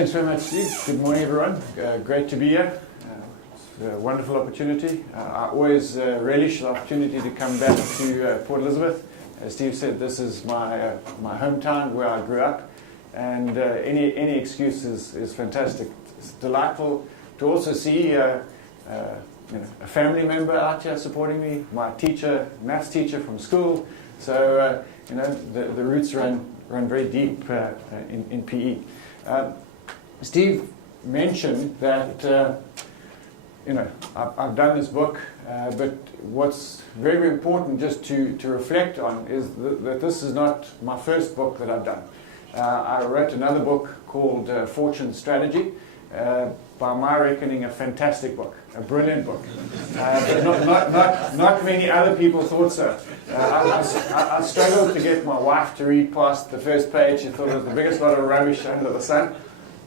Thanks very much, Steve. Good morning, everyone. Great to be here. It's a wonderful opportunity. I always relish the opportunity to come back to Port Elizabeth. As Steve said, this is my hometown where I grew up, and any excuse is fantastic. It's delightful to also see a family member out here supporting me, my teacher, maths teacher from school. So the roots run very deep in PE. Steve mentioned that I've done this book, but what's very, very important just to reflect on is that this is not my first book that I've done. I wrote another book called Fortune Strategy, by my reckoning a fantastic book, a brilliant book. But not many other people thought so. I struggled to get my wife to read past the first page. She thought it was the biggest lot of rubbish under the sun.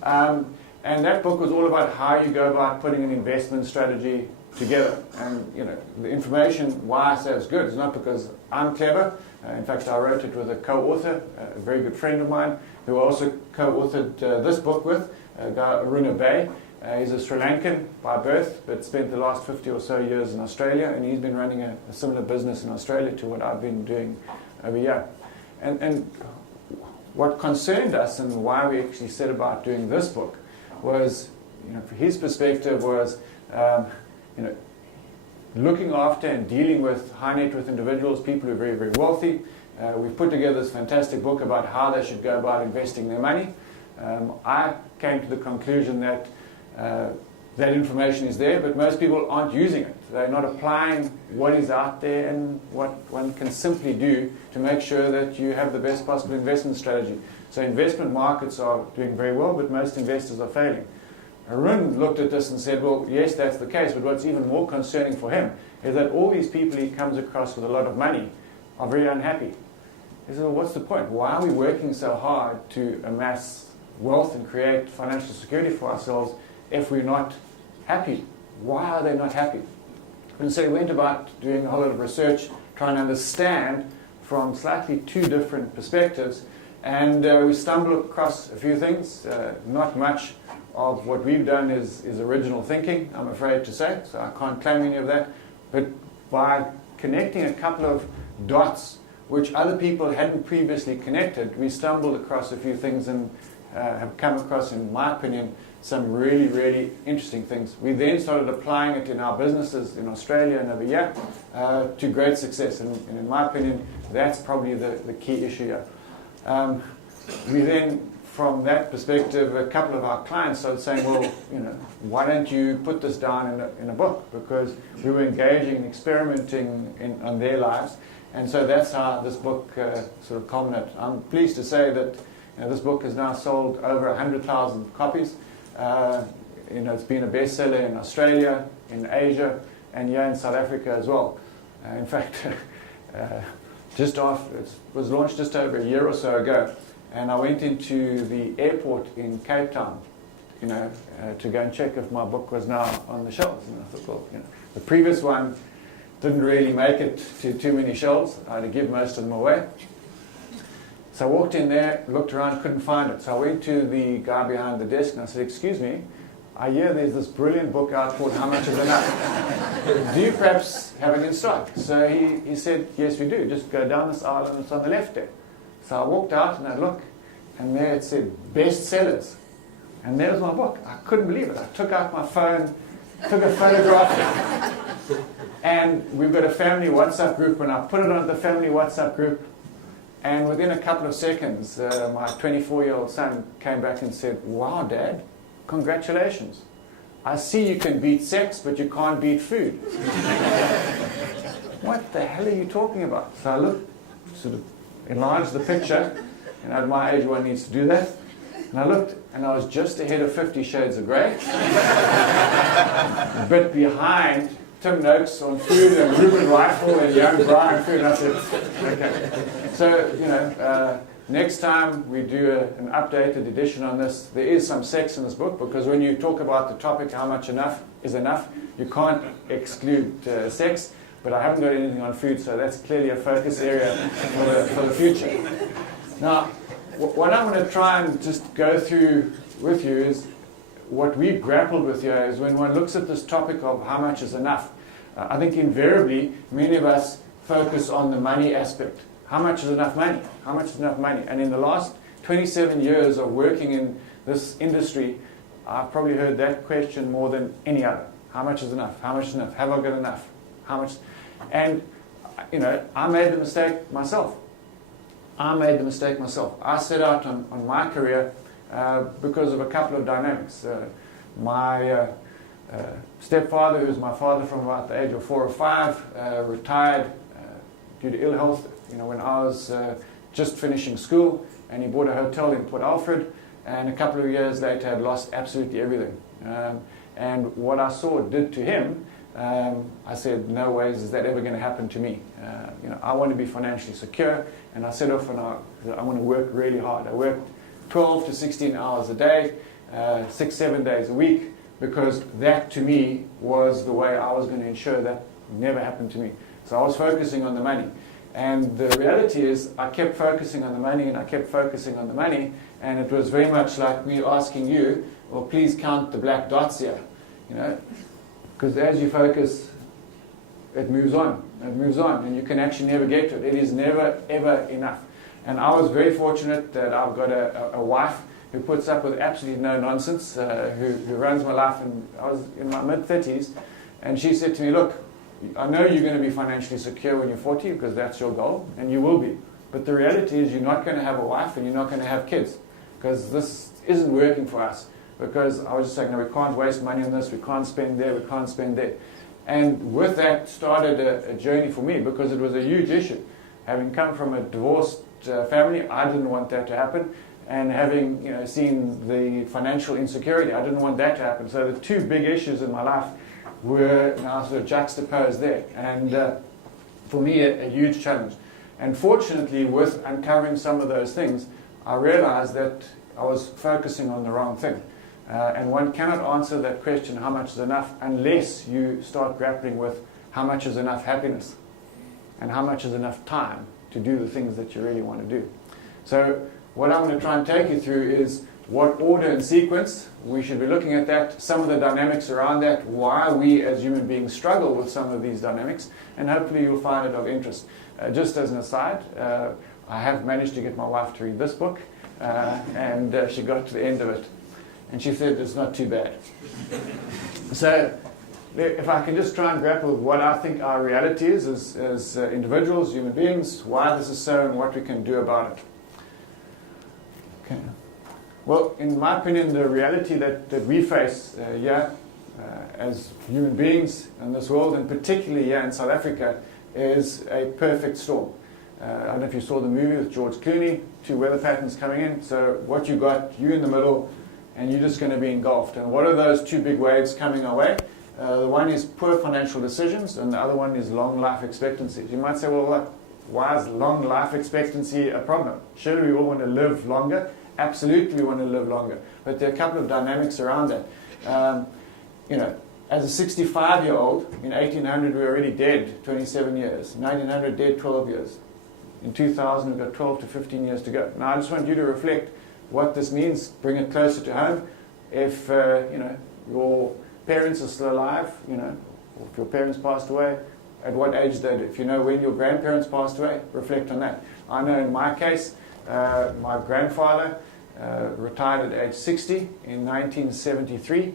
And that book was all about how you go about putting an investment strategy together. And the information, why I say it's good, is not because I'm clever. In fact, I wrote it with a co-author, a very good friend of mine, who I also co-authored this book with, a guy, Aruna Bay. He's a Sri Lankan by birth, but spent the last 50 or so years in Australia, and he's been running a similar business in Australia to what I've been doing over here. And what concerned us and why we actually set about doing this book was, from his perspective, was looking after and dealing with high net worth individuals, people who are very, very wealthy. We've put together this fantastic book about how they should go about investing their money. I came to the conclusion that that information is there, but most people aren't using it. They're not applying what is out there and what one can simply do to make sure that you have the best possible investment strategy. So investment markets are doing very well, but most investors are failing. Arun looked at this and said, well, yes, that's the case, but what's even more concerning for him is that all these people he comes across with a lot of money are very unhappy. He said, well, what's the point? Why are we working so hard to amass wealth and create financial security for ourselves if we're not happy? Why are they not happy? And so he went about doing a whole lot of research, trying to understand from slightly two different perspectives, and we stumbled across a few things. Not much of what we've done is original thinking, I'm afraid to say, so I can't claim any of that, but by connecting a couple of dots which other people hadn't previously connected, we stumbled across a few things and have come across, in my opinion, some really, really interesting things. We then started applying it in our businesses in Australia and over here to great success. And in my opinion, that's probably the key issue here. We then, from that perspective, a couple of our clients started saying, well, why don't you put this down in a book? Because we were engaging and experimenting on their lives. And so that's how this book sort of culminated. I'm pleased to say that this book has now sold over 100,000 copies. It's been a bestseller in Australia, in Asia, and here in South Africa as well. In fact, just after it was launched just over a year or so ago, and I went into the airport in Cape Town, to go and check if my book was now on the shelves. And I thought, well, the previous one didn't really make it to too many shelves. I had to give most of them away. So I walked in there, looked around, couldn't find it. So I went to the guy behind the desk and I said, excuse me, I hear there's this brilliant book out called How Much Is Enough. Do you perhaps have it in stock? So he said, yes, we do. Just go down this aisle and it's on the left there. So I walked out and I looked, and there it said, bestsellers. And there was my book. I couldn't believe it. I took out my phone, took a photograph, and we've got a family WhatsApp group, and I put it on the family WhatsApp group. And within a couple of seconds, my 24-year-old son came back and said, wow, Dad, congratulations. I see you can beat sex, but you can't beat food. What the hell are you talking about? So I looked, sort of enlarged the picture, and at my age one needs to do that. And I looked, and I was just ahead of 50 Shades of Grey. But behind Tim Noakes on food and Ruben Rifle and Young Brian food. And I said, okay. So, next time we do an updated edition on this, there is some sex in this book, because when you talk about the topic, how much enough is enough, you can't exclude sex. But I haven't got anything on food, so that's clearly a focus area for the future. Now, what I'm going to try and just go through with you is what we've grappled with here is when one looks at this topic of how much is enough. I think invariably many of us focus on the money aspect. How much is enough money? How much is enough money? And in the last 27 years of working in this industry, I've probably heard that question more than any other. How much is enough? How much is enough? Have I got enough? How much? And, I made the mistake myself. I set out on my career because of a couple of dynamics. My stepfather, who was my father from about the age of 4 or 5, retired due to ill health, when I was just finishing school, and he bought a hotel in Port Alfred, and a couple of years later had lost absolutely everything. And what I saw it did to him, I said, no ways is that ever going to happen to me. I want to be financially secure, and I set off and I want to work really hard. I worked 12 to 16 hours a day, 6-7 days a week, because that to me was the way I was going to ensure that never happened to me. So I was focusing on the money. And the reality is I kept focusing on the money and I kept focusing on the money, and it was very much like me asking you, well, please count the black dots here, because as you focus, it moves on, and you can actually never get to it. It is never, ever enough. And I was very fortunate that I've got a wife who puts up with absolutely no nonsense, who runs my life, and I was in my mid-30s, and she said to me, look, I know you're going to be financially secure when you're 40 because that's your goal, and you will be. But the reality is you're not going to have a wife and you're not going to have kids, because this isn't working for us. Because I was just saying, no, we can't waste money on this, we can't spend there, we can't spend there. And with that started a journey for me, because it was a huge issue. Having come from a divorced family, I didn't want that to happen. And having seen the financial insecurity, I didn't want that to happen. So the two big issues in my life were now sort of juxtaposed there. And for me, a huge challenge. And fortunately, with uncovering some of those things, I realized that I was focusing on the wrong thing. And one cannot answer that question, how much is enough, unless you start grappling with how much is enough happiness and how much is enough time to do the things that you really want to do. So what I'm going to try and take you through is what order and sequence we should be looking at that, some of the dynamics around that, why we as human beings struggle with some of these dynamics, and hopefully you'll find it of interest. Just as an aside, I have managed to get my wife to read this book, and she got to the end of it, and she said it's not too bad. So if I can just try and grapple with what I think our reality is as individuals, human beings, why this is so, and what we can do about it. Okay. Well, in my opinion, the reality that we face as human beings in this world, and particularly here in South Africa, is a perfect storm. I don't know if you saw the movie with George Clooney, two weather patterns coming in. So what you got, you in the middle, and you're just going to be engulfed. And what are those two big waves coming our way? The one is poor financial decisions, and the other one is long life expectancies. You might say, well, why is long life expectancy a problem? Surely we all want to live longer. Absolutely we want to live longer. But there are a couple of dynamics around that. As a 65-year-old, in 1800 we were already dead 27 years. 1900 dead 12 years. In 2000 we've got 12 to 15 years to go. Now I just want you to reflect what this means, bring it closer to home. If your parents are still alive, or if your parents passed away, at what age they did. If you know when your grandparents passed away, reflect on that. I know in my case, my grandfather retired at age 60 in 1973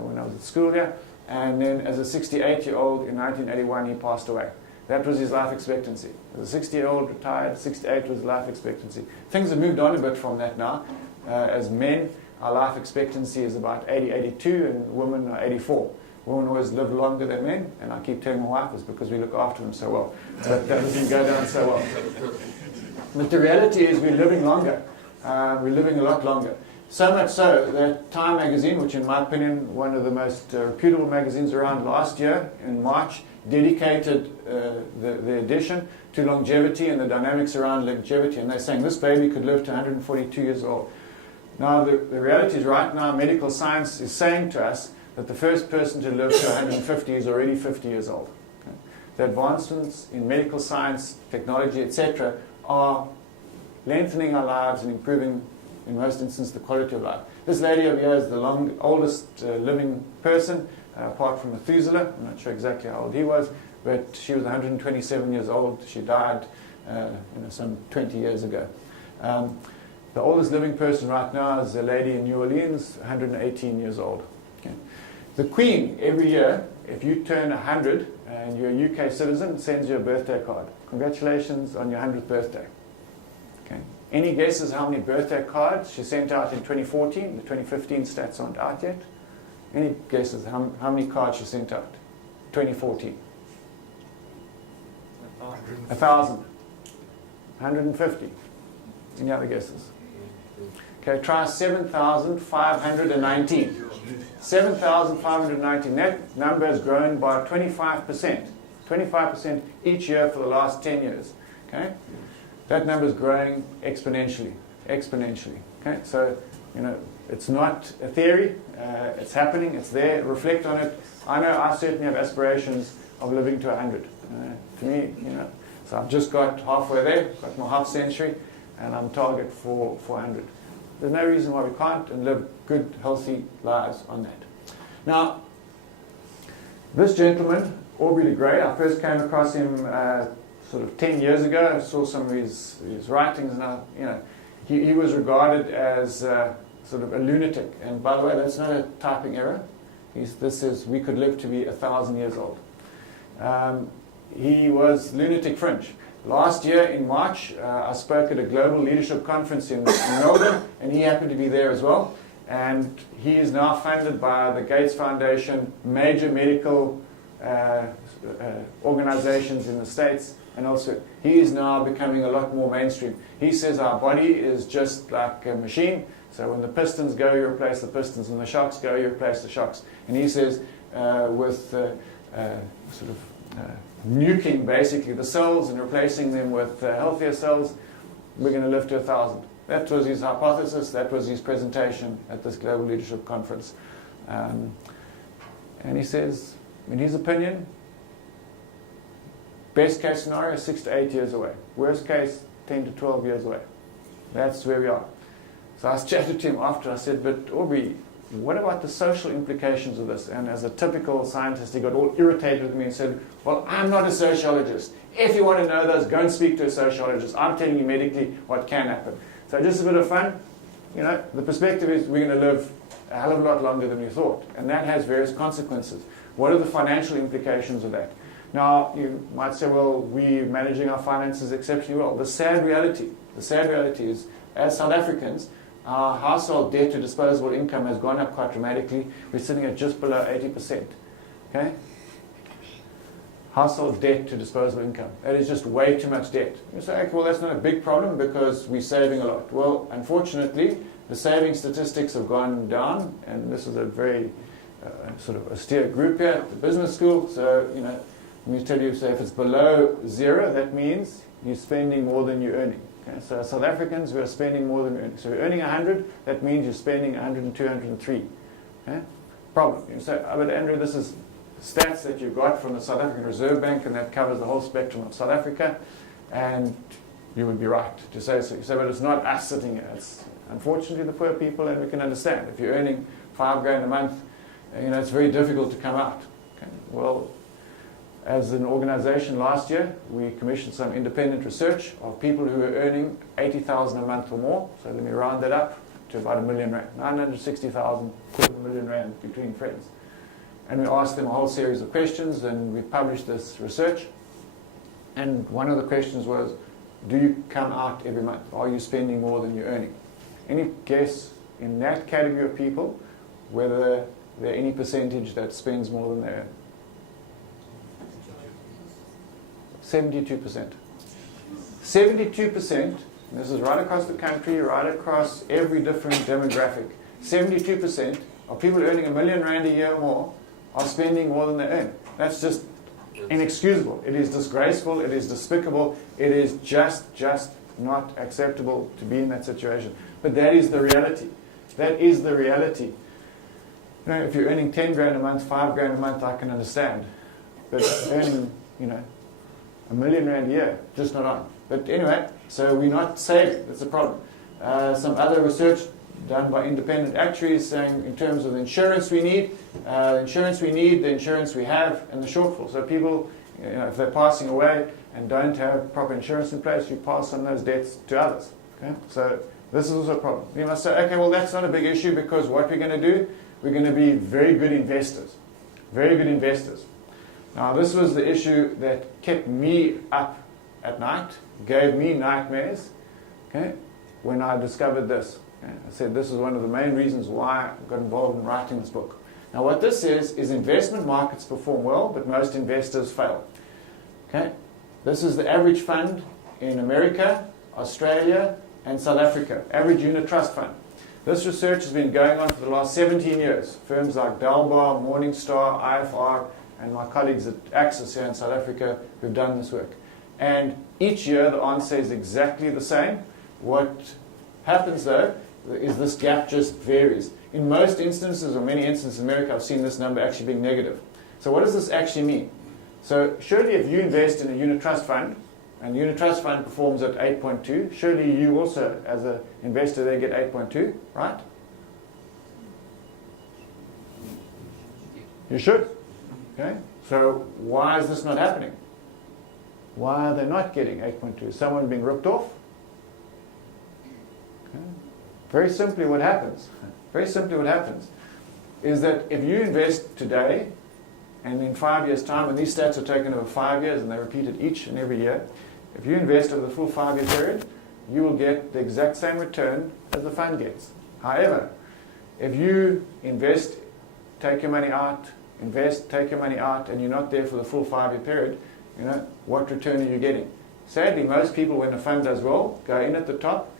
when I was at school here, and then as a 68-year-old in 1981 he passed away. That was his life expectancy. As a 60-year-old retired, 68 was life expectancy. Things have moved on a bit from that now. As men, our life expectancy is about 80, 82, and women are 84. Women always live longer than men, and I keep telling my wife it's because we look after them so well. But that doesn't go down so well. But the reality is we're living longer. We're living a lot longer. So much so that Time magazine, which in my opinion one of the most reputable magazines around last year, in March, dedicated the edition to longevity and the dynamics around longevity. And they're saying this baby could live to 142 years old. Now the reality is right now medical science is saying to us that the first person to live to 150 is already 50 years old. Okay? The advancements in medical science, technology, etc. are lengthening our lives and improving in most instances, the quality of life. This lady over here is the oldest living person, apart from Methuselah. I'm not sure exactly how old he was, but she was 127 years old. She died some 20 years ago. The oldest living person right now is a lady in New Orleans, 118 years old. Okay. The Queen, every year, if you turn 100 and you're a UK citizen, sends you a birthday card. Congratulations on your 100th birthday. Okay. Any guesses how many birthday cards she sent out in 2014? The 2015 stats aren't out yet. Any guesses how many cards she sent out? 2014. 1,000. 150. Any other guesses? Okay, try 7,519. 7,519. That number has grown by 25%. 25% each year for the last 10 years. Okay? That number is growing exponentially. Exponentially. Okay? So, it's not a theory. It's happening. It's there. Reflect on it. I know I certainly have aspirations of living to 100. To me, so I've just got halfway there, got my half century, and I'm target for 100. There's no reason why we can't and live good, healthy lives on that. Now, this gentleman, Aubrey de Grey, I first came across him sort of 10 years ago. I saw some of his writings, and he was regarded as sort of a lunatic. And by the way, that's not a typing error. This is, we could live to be 1,000 years old. He was lunatic fringe. Last year in March, I spoke at a global leadership conference in Melbourne, and he happened to be there as well. And he is now funded by the Gates Foundation, major medical organizations in the States, and also he is now becoming a lot more mainstream. He says our body is just like a machine, so when the pistons go, you replace the pistons, when the shocks go, you replace the shocks. And he says with nuking basically the cells and replacing them with healthier cells, we're going to live to 1,000. That was his hypothesis. That was his presentation at this global leadership conference. And he says, in his opinion, best case scenario, 6 to 8 years away. Worst case, 10 to 12 years away. That's where we are. So I chatted to him after. I said, but Aubrey, what about the social implications of this? And as a typical scientist, he got all irritated with me and said, well, I'm not a sociologist. If you want to know those, go and speak to a sociologist. I'm telling you medically what can happen. So just a bit of fun. The perspective is we're going to live a hell of a lot longer than we thought. And that has various consequences. What are the financial implications of that? Now, you might say, well, we're managing our finances exceptionally well. The sad reality is, as South Africans, our household debt to disposable income has gone up quite dramatically. We're sitting at just below 80%. Okay? Household debt to disposable income. That is just way too much debt. You say, okay, well, that's not a big problem because we're saving a lot. Well, unfortunately, the saving statistics have gone down, and this is a very sort of austere group here at the business school. So, let me tell you, if it's below 0, that means you're spending more than you're earning. Okay? So South Africans, we are spending more than we're earning. So we're earning 100, that means you're spending 102, 103. Okay? Problem. You say, but Andrew, this is stats that you got from the South African Reserve Bank, and that covers the whole spectrum of South Africa, and you would be right to say so. You say, but it's not us sitting here. It's unfortunately the poor people, and we can understand. If you're earning $5,000 a month, it's very difficult to come out. Okay? Well, as an organization last year, we commissioned some independent research of people who are earning 80,000 a month or more. So let me round that up to about R1 million, 960,000, R250,000 between friends. And we asked them a whole series of questions, and we published this research. And one of the questions was, do you come out every month? Are you spending more than you're earning? Any guess in that category of people whether there any percentage that spends more than they earn? 72%. 72%, this is right across the country, right across every different demographic. 72% of people earning R1 million a year or more are spending more than they earn. That's just inexcusable. It is disgraceful. It is despicable. It is just not acceptable to be in that situation. But that is the reality. That is the reality. If you're earning 10 grand a month, 5 grand a month, I can understand. But earning, R1 million a year, just not on. But anyway, so we're not saving. That's the problem. some other research done by independent actuaries saying in terms of the insurance we need, the insurance we have, and the shortfall. So people, if they're passing away and don't have proper insurance in place, you pass on those debts to others. Okay? So this is also a problem. You must say, okay, well, that's not a big issue because what we're going to do, we're going to be very good investors. Very good investors. Now, this was the issue that kept me up at night, gave me nightmares, okay, when I discovered this. Okay? I said this is one of the main reasons why I got involved in writing this book. Now, what this is investment markets perform well, but most investors fail. Okay? This is the average fund in America, Australia, and South Africa, average unit trust fund. This research has been going on for the last 17 years. Firms like Dalbar, Morningstar, IFR, and my colleagues at Axis here in South Africa who've done this work. And each year the answer is exactly the same. What happens though is this gap just varies. In most instances, or many instances in America, I've seen this number actually being negative. So what does this actually mean? So surely if you invest in a unit trust fund, and the unit trust fund performs at 8.2, surely you also, as an investor, they get 8.2, right? You should. Okay? So why is this not happening? Why are they not getting 8.2? Is someone being ripped off? Okay. Very simply what happens is that if you invest today, and in 5 years' time, and these stats are taken over 5 years, and they're repeated each and every year, if you invest over the full 5-year period, you will get the exact same return as the fund gets. However, if you invest, take your money out, invest, take your money out, and you're not there for the full 5-year period, what return are you getting? Sadly, most people, when the fund does well, go in at the top,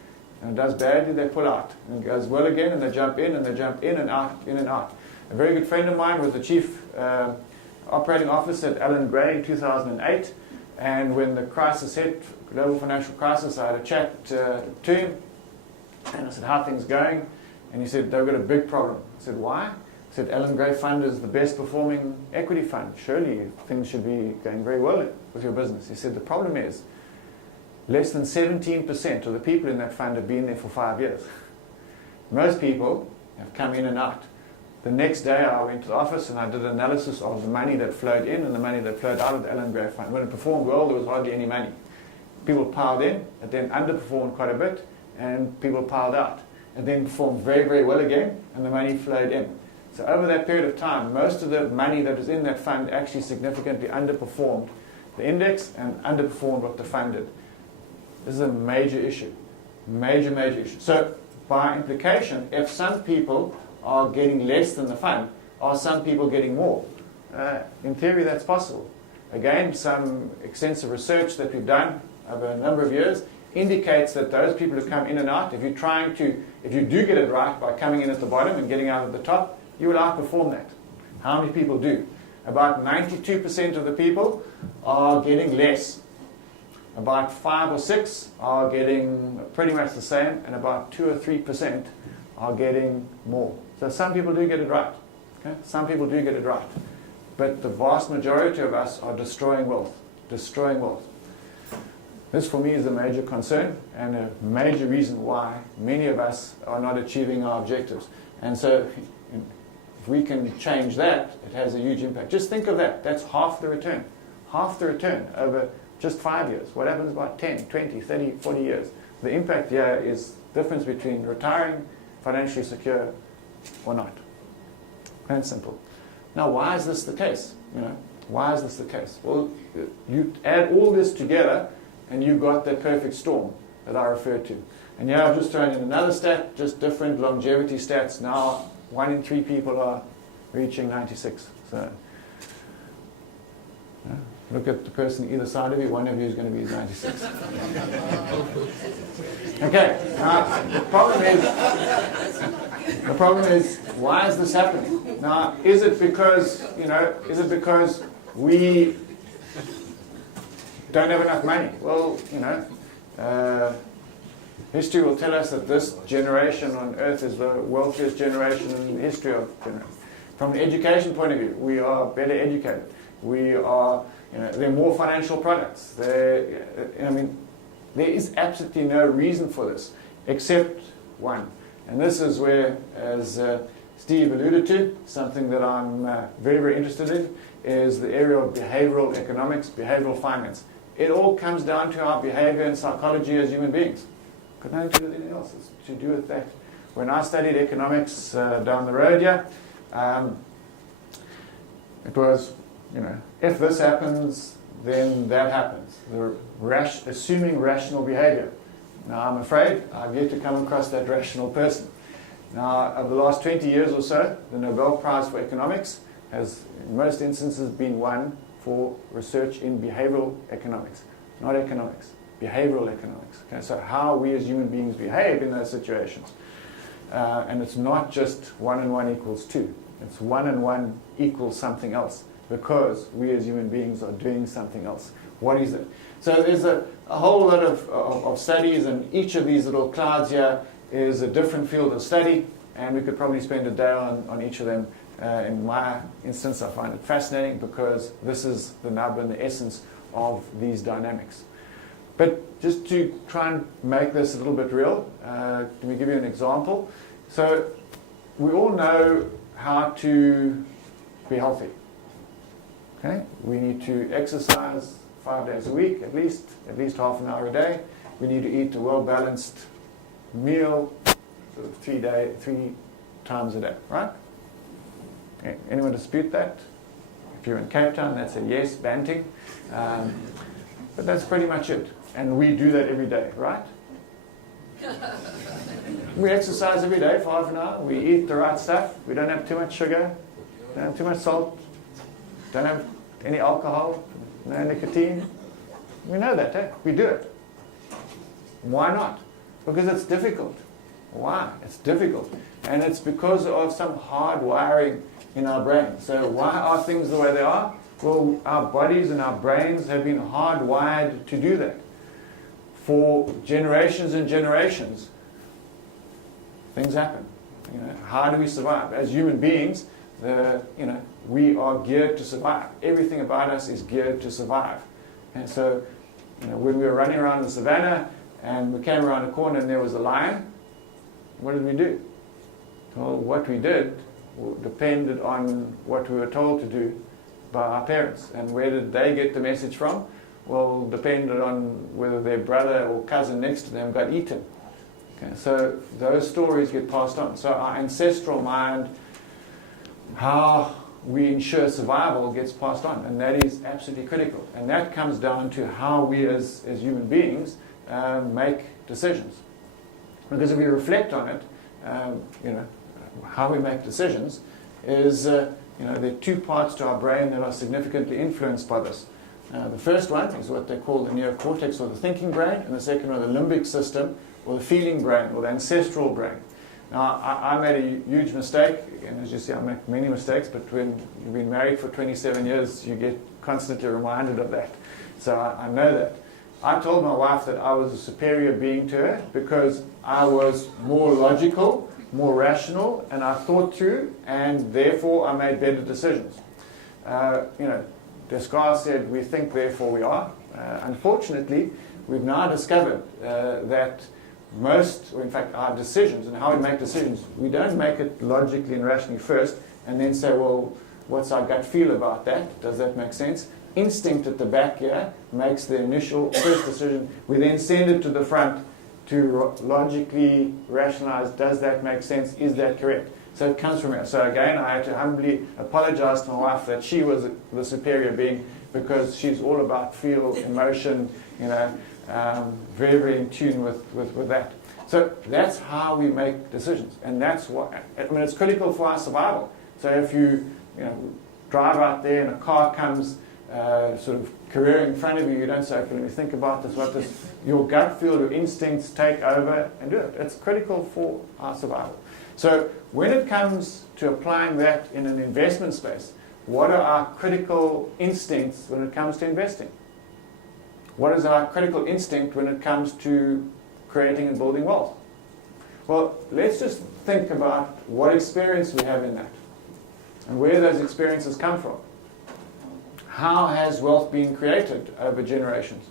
and it does badly, they pull out. And it goes well again, and they jump in, and they jump in and out, in and out. A very good friend of mine was the chief operating officer at Alan Gray in 2008, and when the crisis hit, global financial crisis, I had a chat to him, and I said, how are things going? And he said, they've got a big problem. I said, why? He said, Alan Gray Fund is the best performing equity fund. Surely things should be going very well with your business. He said, the problem is, less than 17% of the people in that fund have been there for 5 years. Most people have come in and out. The next day I went to the office and I did an analysis of the money that flowed in and the money that flowed out of the Alan Gray Fund. When it performed well, there was hardly any money. People piled in, it then underperformed quite a bit, and people piled out. It then performed very, very well again, and the money flowed in. So over that period of time, most of the money that was in that fund actually significantly underperformed the index and underperformed what the fund did. This is a major issue. Major, major issue. So by implication, if some people are getting less than the fund, are some people getting more? In theory, that's possible. Again, some extensive research that we've done over a number of years indicates that those people who come in and out, if you do get it right by coming in at the bottom and getting out at the top, you will outperform that. How many people do? About 92% of the people are getting less. About 5 or 6 are getting pretty much the same, and about 2 or 3% are getting more. So some people do get it right. Okay? Some people do get it right. But the vast majority of us are destroying wealth. Destroying wealth. This for me is a major concern and a major reason why many of us are not achieving our objectives. And so if we can change that, it has a huge impact. Just think of that. That's half the return. Half the return over just 5 years. What happens about 10, 20, 30, 40 years? The impact here is the difference between retiring financially secure or not. Plain and simple. Now, why is this the case? Why is this the case? Well, you add all this together and you've got that perfect storm that I referred to. And here I've just thrown in another stat, just different longevity stats. Now, 1 in 3 people are reaching 96. So, look at the person either side of you. One of you is going to be 96. Okay. Now, the problem is, why is this happening? Now, is it because we don't have enough money? Well, history will tell us that this generation on earth is the wealthiest generation in the history of generation. From an education point of view, we are better educated. We are, there are more financial products. There is absolutely no reason for this. except one. And this is where, as Steve alluded to, something that I'm very, very interested in is the area of behavioral economics, behavioral finance. It all comes down to our behavior and psychology as human beings. Got nothing to do with anything else. It's to do with that. When I studied economics down the road here, it was, if this happens, then that happens. Assuming rational behavior. Now, I'm afraid I've yet to come across that rational person. Now, over the last 20 years or so, the Nobel Prize for Economics has, in most instances, been won for research in behavioral economics. Not economics, behavioral economics. Okay, so how we as human beings behave in those situations. And it's not just 1 and 1 equals 2. It's 1 and 1 equals something else, because we as human beings are doing something else. What is it? So there's a whole lot of studies, and each of these little clouds here is a different field of study, and we could probably spend a day on each of them. In my instance, I find it fascinating because this is the nub and the essence of these dynamics. But just to try and make this a little bit real, let me give you an example. So we all know how to be healthy. Okay? We need to exercise 5 days a week, at least half an hour a day. We need to eat a well-balanced meal, sort of 3 times a day, right? Okay. Anyone dispute that? If you're in Cape Town, that's a yes, Banting. But that's pretty much it. And we do that every day, right? We exercise every day for half an hour. We eat the right stuff. We don't have too much sugar. Don't have too much salt. Don't have any alcohol. No nicotine. We know that, eh? We do it. Why not? Because it's difficult. Why? It's difficult. And it's because of some hard wiring in our brain. So why are things the way they are? Well, our bodies and our brains have been hardwired to do that. For generations and generations, things happen. How do we survive? As human beings, we are geared to survive. Everything about us is geared to survive. And so, when we were running around the savannah and we came around a corner and there was a lion, what did we do? Well, what we did depended on what we were told to do by our parents. And where did they get the message from? Well, depended on whether their brother or cousin next to them got eaten. Okay, so those stories get passed on. So our ancestral mind, how we ensure survival, gets passed on. And that is absolutely critical. And that comes down to how we as human beings make decisions. Because if we reflect on it, how we make decisions is, there are 2 parts to our brain that are significantly influenced by this. The first one is what they call the neocortex, or the thinking brain, and the second one, the limbic system, or the feeling brain, or the ancestral brain. Now, I made a huge mistake, and as you see, I make many mistakes, but when you've been married for 27 years, you get constantly reminded of that. So I know that. I told my wife that I was a superior being to her because I was more logical, more rational, and I thought through, and therefore I made better decisions. Descartes said, we think, therefore we are. Unfortunately, we've now discovered that most, or in fact our decisions and how we make decisions, we don't make it logically and rationally first and then say, well, what's our gut feel about that? Does that make sense? Instinct at the back here makes the initial first decision. We then send it to the front to logically rationalize, does that make sense? Is that correct? So it comes from here. So again, I had to humbly apologize to my wife that she was the superior being, because she's all about feel, emotion, very, very in tune with that. So that's how we make decisions. And that's what, it's critical for our survival. So if you drive out there and a car comes sort of careering in front of you, you don't say, okay, let me think about this, your gut feel, your instincts take over and do it. It's critical for our survival. So when it comes to applying that in an investment space, what are our critical instincts when it comes to investing? What is our critical instinct when it comes to creating and building wealth? Well, let's just think about what experience we have in that and where those experiences come from. How has wealth been created over generations?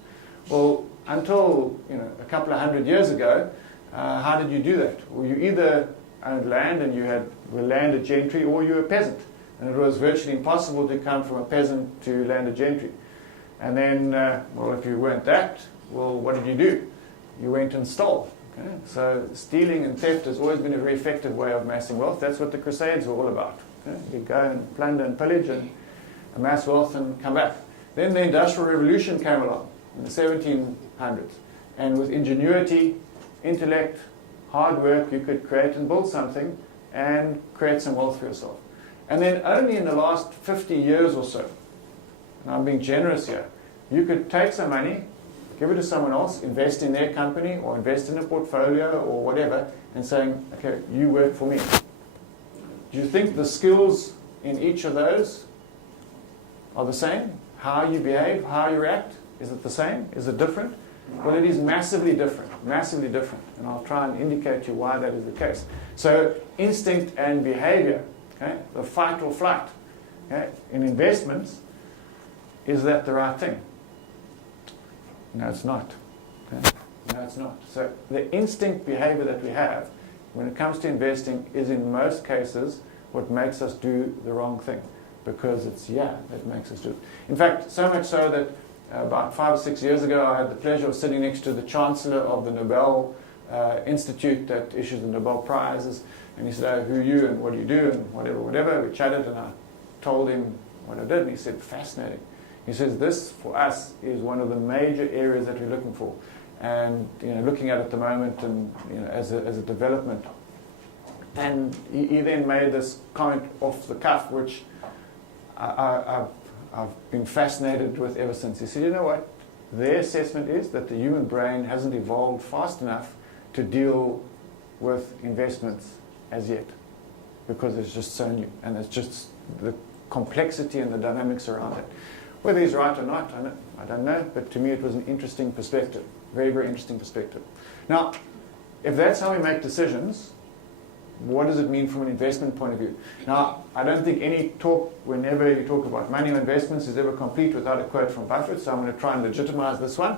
Well, until a couple of hundred years ago, How did you do that? Well, you either owned land and you were landed gentry, or you were a peasant. And it was virtually impossible to come from a peasant to landed gentry. And then, well, if you weren't that, well, what did you do? You went and stole. Okay? So stealing and theft has always been a very effective way of amassing wealth. That's what the Crusades were all about. Okay? You go and plunder and pillage and amass wealth and come back. Then the Industrial Revolution came along in the 1700s. And with ingenuity, intellect, hard work, you could create and build something and create some wealth for yourself. And then only in the last 50 years or so, and I'm being generous here, you could take some money, give it to someone else, invest in their company or invest in a portfolio or whatever, and saying, okay, you work for me. Do you think the skills in each of those are the same? How you behave, how you react, is it the same? Is it different? Well, it is massively different, and I'll try and indicate to you why that is the case. So instinct and behavior, okay, the fight or flight, okay, in investments, is that the right thing? No, it's not. Okay? No, it's not. So the instinct behavior that we have when it comes to investing is in most cases what makes us do the wrong thing, because it's that makes us do it. In fact, so much so that about 5 or 6 years ago, I had the pleasure of sitting next to the Chancellor of the Nobel Institute that issues the Nobel Prizes. And he said, oh, who are you and what do you do and whatever. We chatted and I told him what I did. And he said, fascinating. He says, this for us is one of the major areas that we're looking for. And looking at it at the moment and as a development. And he then made this comment off the cuff, which I've been fascinated with ever since. He said, you know what? Their assessment is that the human brain hasn't evolved fast enough to deal with investments as yet, because it's just so new, and it's just the complexity and the dynamics around it. Whether he's right or not, I don't know, but to me it was an interesting perspective, very, very interesting perspective. Now, if that's how we make decisions, what does it mean from an investment point of view? Now, I don't think any talk, whenever you talk about money or investments, is ever complete without a quote from Buffett, so I'm going to try and legitimize this one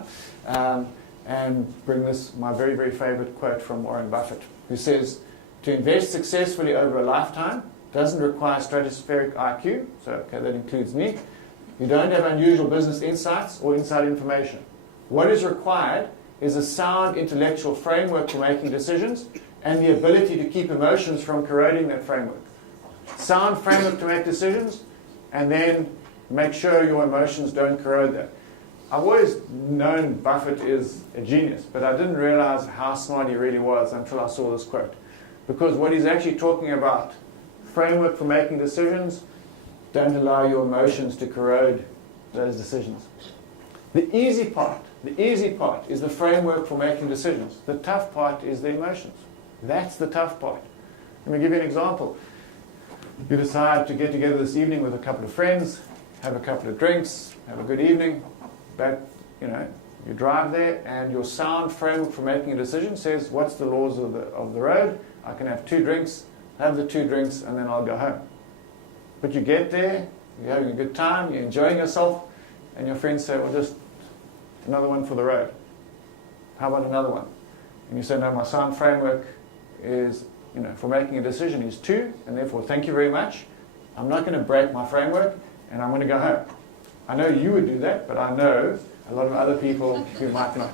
and bring this, my very, very favorite quote from Warren Buffett, who says, to invest successfully over a lifetime doesn't require stratospheric IQ, so okay, that includes me. You don't have unusual business insights or inside information. What is required is a sound intellectual framework for making decisions and the ability to keep emotions from corroding that framework. Sound framework to make decisions, and then make sure your emotions don't corrode that. I've always known Buffett is a genius, but I didn't realize how smart he really was until I saw this quote. Because what he's actually talking about, framework for making decisions, don't allow your emotions to corrode those decisions. The easy part is the framework for making decisions. The tough part is the emotions. That's the tough part. Let me give you an example. You decide to get together this evening with a couple of friends, have a couple of drinks, have a good evening, but you drive there and your sound framework for making a decision says, what's the laws of the road? I can have 2 drinks, have the 2 drinks, and then I'll go home. But you get there, you're having a good time, you're enjoying yourself, and your friends say, well, just another one for the road. How about another one? And you say, no, my sound framework is, for making a decision is 2, and therefore, thank you very much. I'm not going to break my framework, and I'm going to go home. I know you would do that, but I know a lot of other people who might not.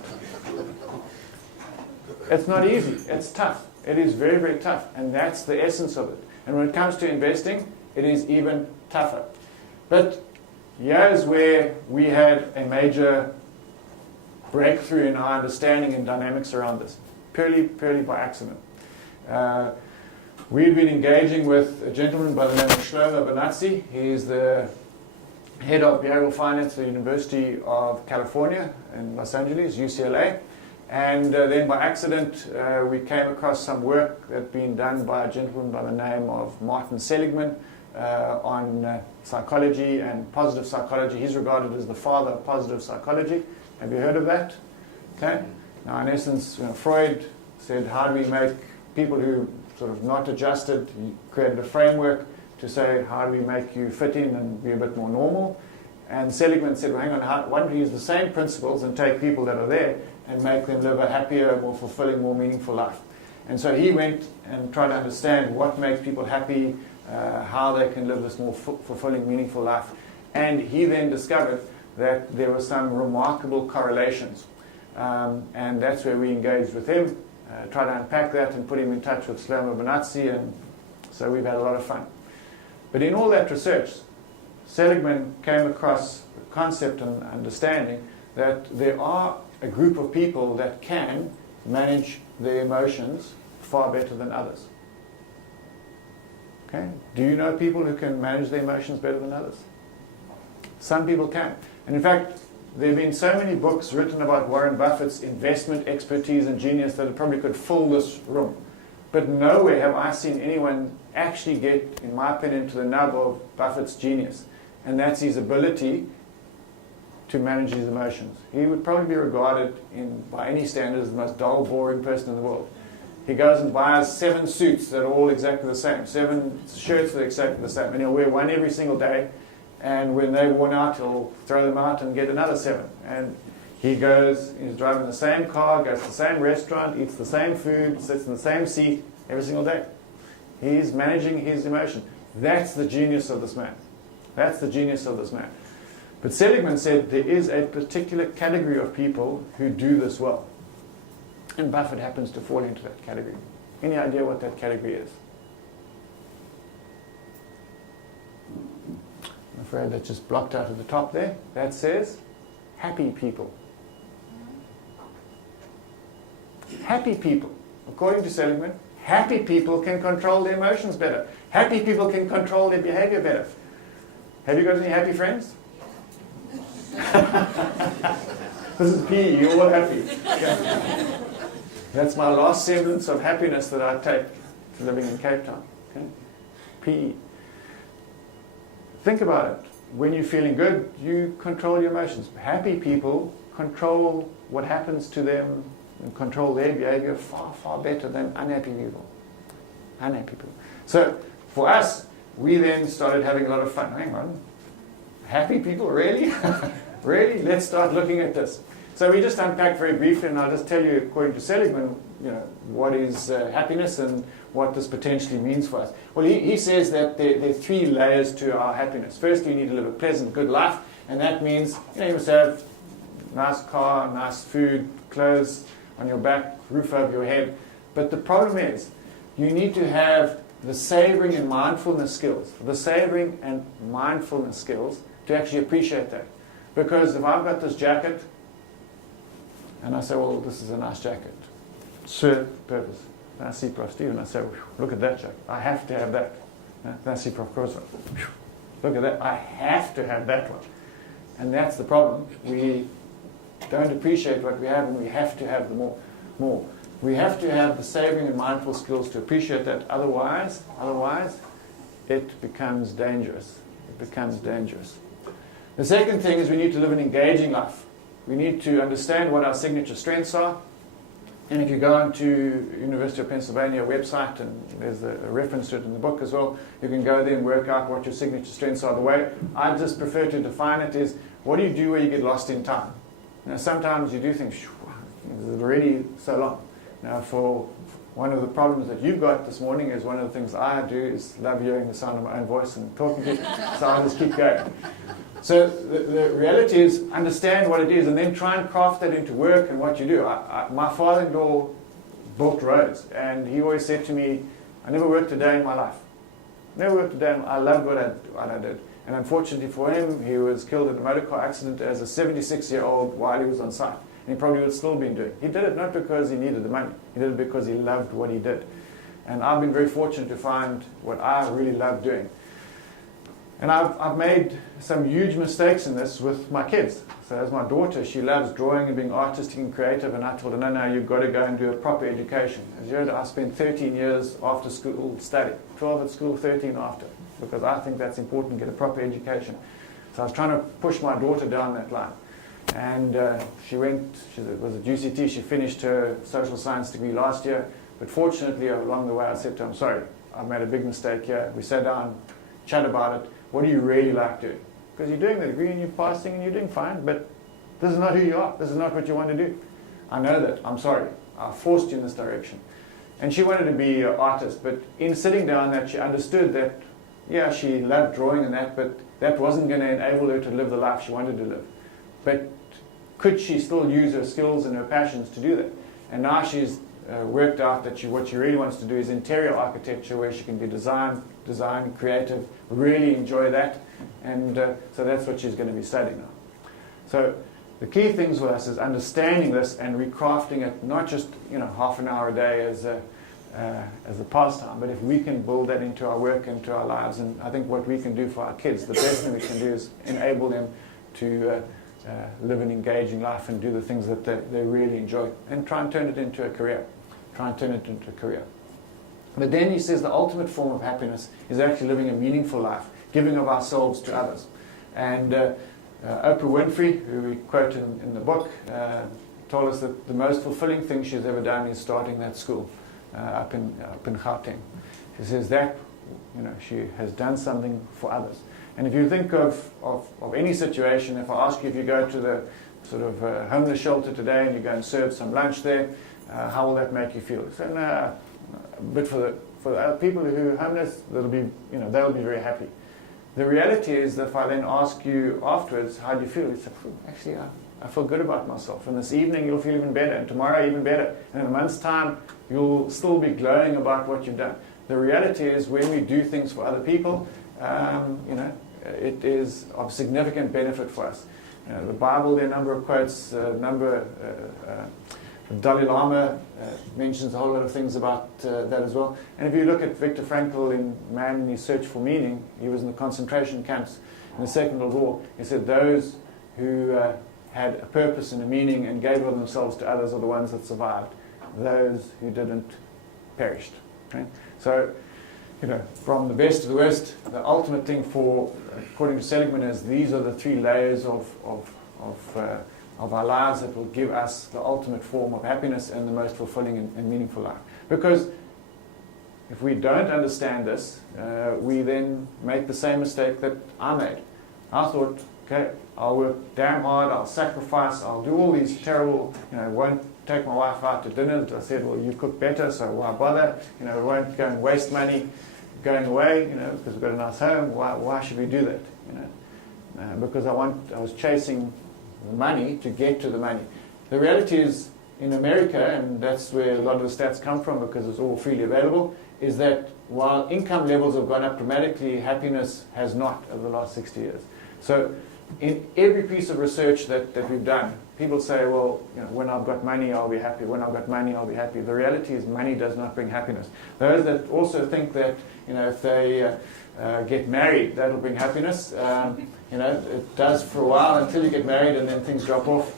It's not easy. It's tough. It is very, very tough, and that's the essence of it. And when it comes to investing, it is even tougher. But here's where we had a major breakthrough in our understanding and dynamics around this, purely by accident. We'd been engaging with a gentleman by the name of Shlomo Benazzi. He's the head of behavioral finance at the University of California in Los Angeles, UCLA. And then by accident, we came across some work that had been done by a gentleman by the name of Martin Seligman on psychology and positive psychology. He's regarded as the father of positive psychology. Have you heard of that? Okay. Now, in essence, Freud said, how do we make people who sort of not adjusted? He created a framework to say, how do we make you fit in and be a bit more normal? And Seligman said, well, hang on, why don't we use the same principles and take people that are there and make them live a happier, more fulfilling, more meaningful life. And so he went and tried to understand what makes people happy, how they can live this more fulfilling, meaningful life. And he then discovered that there were some remarkable correlations. And that's where we engaged with him, tried to unpack that and put him in touch with Shlomo Benazzi, and so we've had a lot of fun. But in all that research, Seligman came across the concept and understanding that there are a group of people that can manage their emotions far better than others. Okay? Do you know people who can manage their emotions better than others? Some people can. And in fact, there have been so many books written about Warren Buffett's investment expertise and genius that it probably could fill this room. But nowhere have I seen anyone actually get, in my opinion, to the nub of Buffett's genius. And that's his ability to manage his emotions. He would probably be regarded by any standards as the most dull, boring person in the world. He goes and buys 7 suits that are all exactly the same, 7 shirts that are exactly the same, and he'll wear one every single day. And when they're worn out, he'll throw them out and get another 7. And he's driving the same car, goes to the same restaurant, eats the same food, sits in the same seat every single day. He's managing his emotion. That's the genius of this man. That's the genius of this man. But Seligman said there is a particular category of people who do this well. And Buffett happens to fall into that category. Any idea what that category is? I'm afraid that's just blocked out at the top there. That says happy people. Happy people. According to Seligman, happy people can control their emotions better. Happy people can control their behavior better. Have you got any happy friends? This is PE, you're all happy. Okay. That's my last semblance of happiness that I take to living in Cape Town. Okay? PE. Think about it. When you're feeling good, you control your emotions. Happy people control what happens to them and control their behavior far, far better than unhappy people. Unhappy people. So, for us, we then started having a lot of fun. Hang on. Happy people? Really? Really? Let's start looking at this. So we just unpacked very briefly, and I'll just tell you, according to Seligman, what is happiness and what this potentially means for us. Well, he says that there are 3 layers to our happiness. First, you need to live a pleasant, good life, and that means you must have a nice car, nice food, clothes on your back, roof over your head. But the problem is, you need to have the savoring and mindfulness skills, to actually appreciate that. Because if I've got this jacket, and I say, well, this is a nice jacket, serve purpose. And I see Prof. Steve, and I say, look at that jacket. I have to have that. And I see Prof. Croswell. Look at that. I have to have that one. And that's the problem. We don't appreciate what we have, and we have to have the more. We have to have the savoring and mindful skills to appreciate that. Otherwise, it becomes dangerous. It becomes dangerous. The second thing is we need to live an engaging life. We need to understand what our signature strengths are. And if you go onto University of Pennsylvania website, and there's a reference to it in the book as well, you can go there and work out what your signature strengths are. The way I just prefer to define it is, what do you do where you get lost in time? Sometimes you do things, it's already so long. Now, for one of the problems that you've got this morning is one of the things I do is love hearing the sound of my own voice and talking to you, so I'll just keep going. So the reality is, understand what it is and then try and craft that into work and what you do. My father-in-law built roads, and he always said to me, I never worked a day in my life. Never worked a day. I loved what I did. And unfortunately for him, he was killed in a motor car accident as a 76-year-old while he was on site. And he probably would still be doing it. He did it not because he needed the money. He did it because he loved what he did. And I've been very fortunate to find what I really love doing. And I've made some huge mistakes in this with my kids. So as my daughter, she loves drawing and being artistic and creative, and I told her, no, you've got to go and do a proper education. As you heard, I spent 13 years after school studying, 12 at school, 13 after, because I think that's important, get a proper education. So I was trying to push my daughter down that line. And she was at UCT, she finished her social science degree last year, but fortunately along the way I said to her, I'm sorry, I've made a big mistake here. We sat down, chat about it. What do you really like doing? because you're doing the degree and you're passing and you're doing fine, but this is not who you are. This is not what you want to do. I know that. I'm sorry. I forced you in this direction. And she wanted to be an artist, but in sitting down that she understood that, yeah, she loved drawing and that, but that wasn't going to enable her to live the life she wanted to live. But could she still use her skills and her passions to do that? And now she's worked out that what she really wants to do is interior architecture, where she can be design, creative, really enjoy that. And so that's what she's going to be studying now. So the key things for us is understanding this and recrafting it, not just half an hour a day as a pastime, but if we can build that into our work, into our lives. And I think what we can do for our kids, the best thing we can do is enable them to live an engaging life and do the things that they really enjoy, and try and turn it into a career. But then he says the ultimate form of happiness is actually living a meaningful life, giving of ourselves to others. And Oprah Winfrey, who we quote in the book, told us that the most fulfilling thing she's ever done is starting that school up in Gauteng. She says that she has done something for others. And if you think of any situation, if I ask you if you go to the sort of homeless shelter today and you go and serve some lunch there, how will that make you feel? So no, but for the people who are homeless, they'll be very happy. The reality is that if I then ask you afterwards, how do you feel? You say, actually, I feel good about myself. And this evening you'll feel even better, and tomorrow even better. And in a month's time, you'll still be glowing about what you've done. The reality is when we do things for other people, it is of significant benefit for us. The Bible, there are a number of quotes, Dalai Lama mentions a whole lot of things about that as well. And if you look at Viktor Frankl in Man in His Search for Meaning, he was in the concentration camps in the Second World War. He said those who had a purpose and a meaning and gave of themselves to others are the ones that survived. Those who didn't perished. Okay? So, from the best to the worst, the ultimate thing according to Seligman, is these are the three layers of our lives that will give us the ultimate form of happiness and the most fulfilling and meaningful life. Because if we don't understand this, we then make the same mistake that I made. I thought, okay, I'll work damn hard, I'll sacrifice, I'll do all these terrible, won't take my wife out to dinner. I said, well, you cook better, so why bother? We won't go and waste money going away, because we've got a nice home. Why should we do that? Because I was chasing the money to get to the money. The reality is, in America, and that's where a lot of the stats come from because it's all freely available, is that while income levels have gone up dramatically, happiness has not over the last 60 years. So in every piece of research that we've done, people say, well, when I've got money, I'll be happy. When I've got money, I'll be happy. The reality is money does not bring happiness. Those that also think that, if they get married, that'll bring happiness. It does for a while until you get married and then things drop off.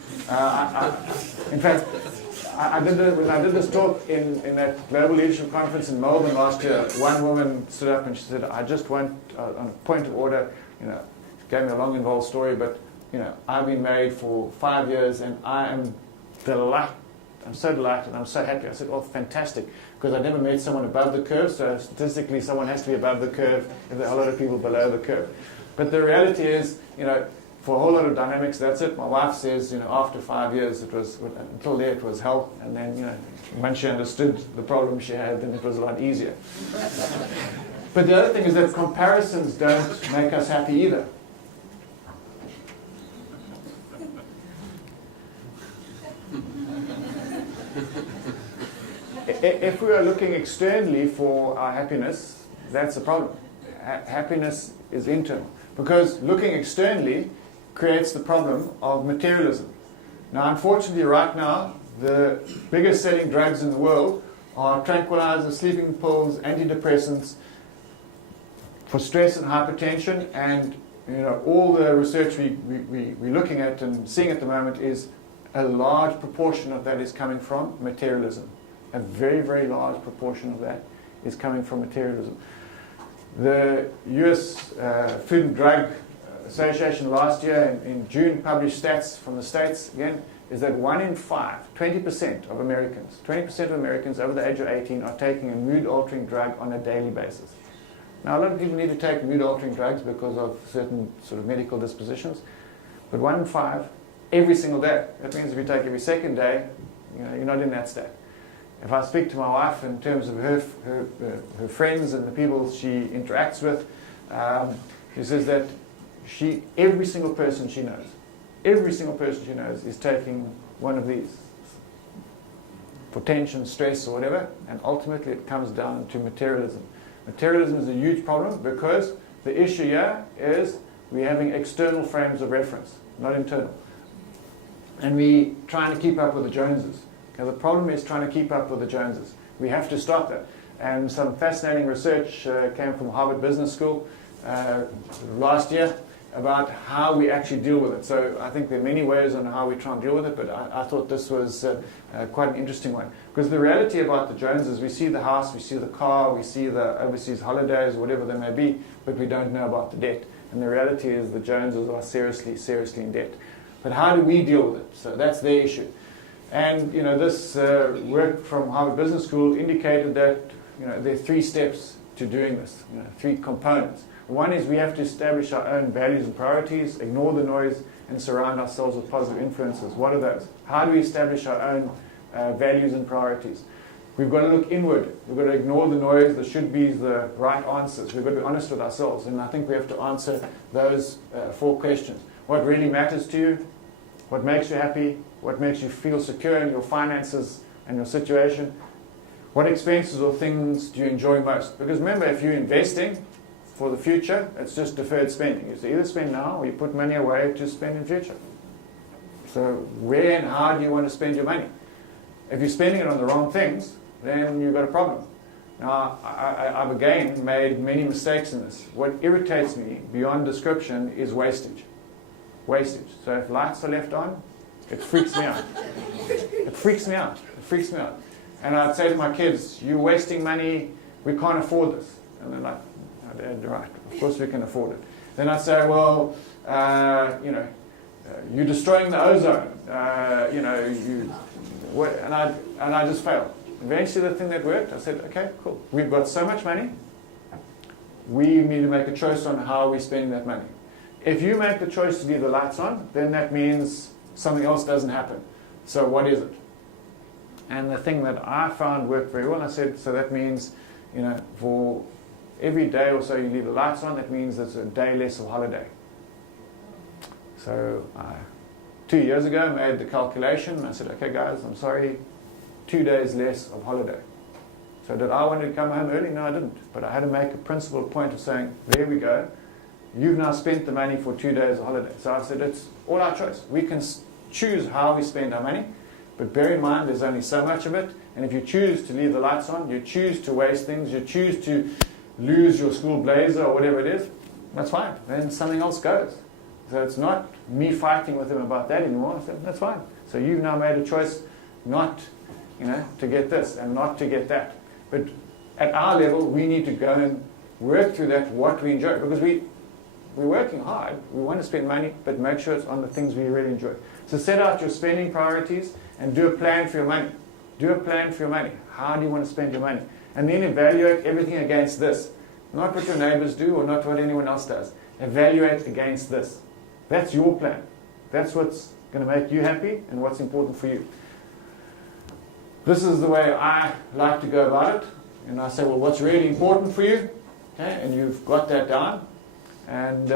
In fact, when I did this talk in that Global Leadership Conference in Melbourne last year, one woman stood up and she said, I just want, on a point of order, she gave me a long involved story, but I've been married for 5 years and I am delighted. I'm so delighted. I'm so happy. I said, oh, fantastic. Because I never met someone above the curve, so statistically someone has to be above the curve if there are a lot of people below the curve. But the reality is, for a whole lot of dynamics, that's it. My wife says, after 5 years, until there it was hell. And then, once she understood the problem she had, then it was a lot easier. But the other thing is that comparisons don't make us happy either. If we are looking externally for our happiness, that's a problem. Happiness is internal. Because looking externally creates the problem of materialism. Now, unfortunately, right now, the biggest selling drugs in the world are tranquilizers, sleeping pills, antidepressants for stress and hypertension, and all the research we're looking at and seeing at the moment is a large proportion of that is coming from materialism. A very, very large proportion of that is coming from materialism. The US Food and Drug Association last year in June published stats from the States, again, is that 1 in 5, 20% of Americans over the age of 18 are taking a mood-altering drug on a daily basis. Now, a lot of people need to take mood-altering drugs because of certain sort of medical dispositions, but 1 in 5 every single day. That means if you take every second day, you're not in that state. If I speak to my wife in terms of her friends and the people she interacts with, she says that every single person she knows is taking one of these for tension, stress, or whatever, and ultimately it comes down to materialism. Materialism is a huge problem because the issue here is we're having external frames of reference, not internal. And we're trying to keep up with the Joneses. Okay, the problem is trying to keep up with the Joneses. We have to stop that. And some fascinating research came from Harvard Business School last year about how we actually deal with it. So I think there are many ways on how we try and deal with it, but I thought this was quite an interesting one. Because the reality about the Joneses, we see the house, we see the car, we see the overseas holidays, whatever they may be, but we don't know about the debt. And the reality is the Joneses are seriously, seriously in debt. But how do we deal with it? So that's their issue. And this work from Harvard Business School indicated that there are 3 steps to doing this, 3 components. One is we have to establish our own values and priorities, ignore the noise, and surround ourselves with positive influences. What are those? How do we establish our own values and priorities? We've got to look inward. We've got to ignore the noise, the should-bes, the right answers. We've got to be honest with ourselves. And I think we have to answer those 4 questions. What really matters to you? What makes you happy? What makes you feel secure in your finances and your situation? What expenses or things do you enjoy most? Because remember, if you're investing for the future, it's just deferred spending. You either spend now or you put money away to spend in future. So where and how do you want to spend your money? If you're spending it on the wrong things, then you've got a problem. Now, I've again made many mistakes in this. What irritates me beyond description is wastage. Wastage. So if lights are left on, it freaks me out. It freaks me out. It freaks me out. And I'd say to my kids, you're wasting money, we can't afford this. And they're like, oh, Dad, you're right, of course we can afford it. Then I'd say, well, you're destroying the ozone. And I just failed. Eventually the thing that worked, I said, okay, cool. We've got so much money, we need to make a choice on how we're spending that money. If you make the choice to leave the lights on, then that means something else doesn't happen. So what is it? And the thing that I found worked very well, I said, so that means, for every day or so you leave the lights on, that means it's a day less of holiday. So 2 years ago I made the calculation. I said, okay guys, I'm sorry, 2 days less of holiday. So did I want to come home early? No, I didn't. But I had to make a principled point of saying, there we go. You've now spent the money for 2 days of holiday. So I said, it's all our choice. We can choose how we spend our money, but bear in mind there's only so much of it. And if you choose to leave the lights on, you choose to waste things, you choose to lose your school blazer or whatever it is, that's fine. Then something else goes. So it's not me fighting with him about that anymore. I said, that's fine. So you've now made a choice not, to get this and not to get that. But at our level, we need to go and work through that, what we enjoy. Because we're working hard. We want to spend money, but make sure it's on the things we really enjoy. So set out your spending priorities and do a plan for your money. Do a plan for your money. How do you want to spend your money? And then evaluate everything against this. Not what your neighbors do or not what anyone else does. Evaluate against this. That's your plan. That's what's going to make you happy and what's important for you. This is the way I like to go about it. And I say, well, what's really important for you? Okay, and you've got that down. And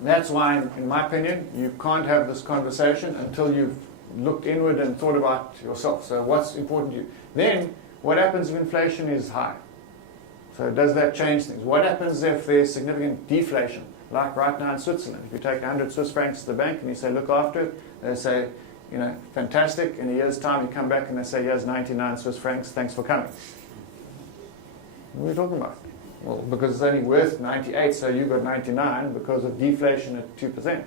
that's why, in my opinion, you can't have this conversation until you've looked inward and thought about yourself. So what's important to you? Then, what happens if inflation is high? So does that change things? What happens if there's significant deflation? Like right now in Switzerland. If you take 100 Swiss francs to the bank and you say, look after it, they say, fantastic. In a year's time, you come back and they say, here's 99 Swiss francs, thanks for coming. What are you talking about? Well, because it's only worth 98, so you got 99 because of deflation at 2%.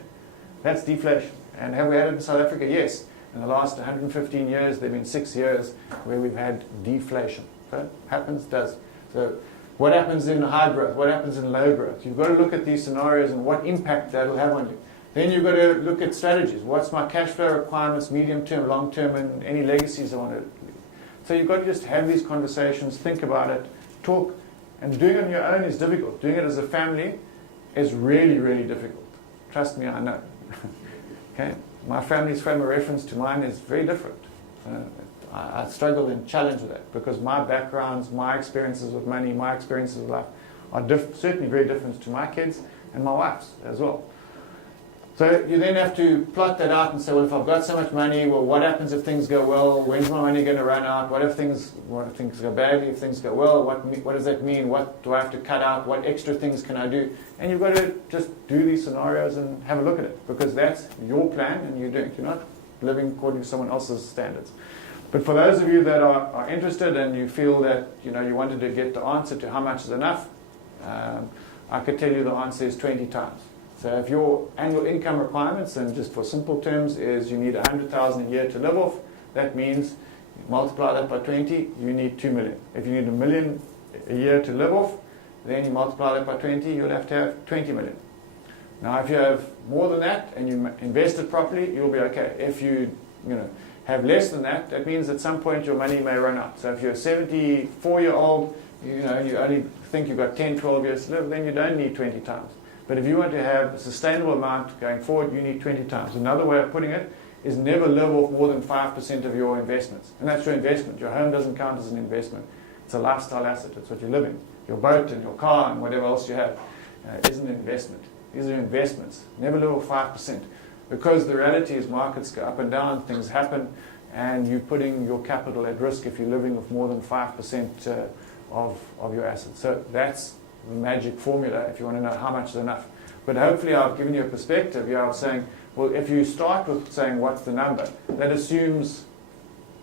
That's deflation. And have we had it in South Africa? Yes. In the last 115 years, there have been 6 years where we've had deflation. So it happens, does. So what happens in high growth? What happens in low growth? You've got to look at these scenarios and what impact that will have on you. Then you've got to look at strategies. What's my cash flow requirements, medium term, long term, and any legacies I want to leave. So you've got to just have these conversations, think about it, talk And doing it on your own is difficult. Doing it as a family is really, really difficult. Trust me, I know. Okay? My family's frame of reference to mine is very different. I struggle and challenge with that because my backgrounds, my experiences with money, my experiences with life are certainly very different to my kids and my wife's as well. So you then have to plot that out and say, well, if I've got so much money, well, what happens if things go well? When's my money going to run out? What if things go badly? If things go well, what does that mean? What do I have to cut out? What extra things can I do? And you've got to just do these scenarios and have a look at it because that's your plan and you're doing it. You're not living according to someone else's standards. But for those of you that are interested and you feel that you wanted to get the answer to how much is enough, I could tell you the answer is 20 times. So if your annual income requirements, and just for simple terms, is you need 100,000 a year to live off, that means you multiply that by 20, you need 2 million. If you need $1 million a year to live off, then you multiply that by 20, you'll have to have 20 million. Now if you have more than that and you invest it properly, you'll be okay. If you have less than that, that means at some point your money may run out. So if you're a 74-year-old, you only think you've got 10, 12 years to live, then you don't need 20 times. But if you want to have a sustainable amount going forward, you need 20 times. Another way of putting it is never live off more than 5% of your investments. And that's your investment. Your home doesn't count as an investment. It's a lifestyle asset. It's what you live in. Your boat and your car and whatever else you have isn't an investment. These are investments. Never live off 5%. Because the reality is markets go up and down, things happen, and you're putting your capital at risk if you're living with more than 5% of your assets. So that's the magic formula if you want to know how much is enough. But hopefully I've given you a perspective here of saying, well, if you start with saying what's the number, that assumes